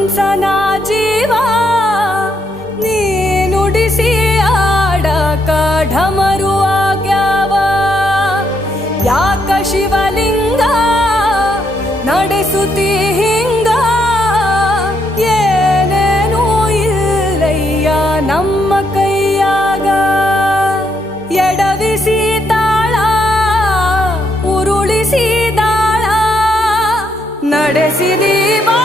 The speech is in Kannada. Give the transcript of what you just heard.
ಹಂಸನ ಜೀವ ನೀ ನುಡಿಸಿ ಆಡಕ ಢಮರು ಆಗ್ಯಾವ ಯಾಕ ಶಿವಲಿಂಗ ನಡೆಸುತ್ತಿ ಹಿಂಗ ಏನೇನೂ ಇಲ್ಲಯ್ಯ ನಮ್ಮ ಕೈಯಾಗ ಎಡವಿಸಿ ತಾಳ ಉರುಳಿಸಿ ದಾಳ ನಡೆಸಿದಿ ಬಾ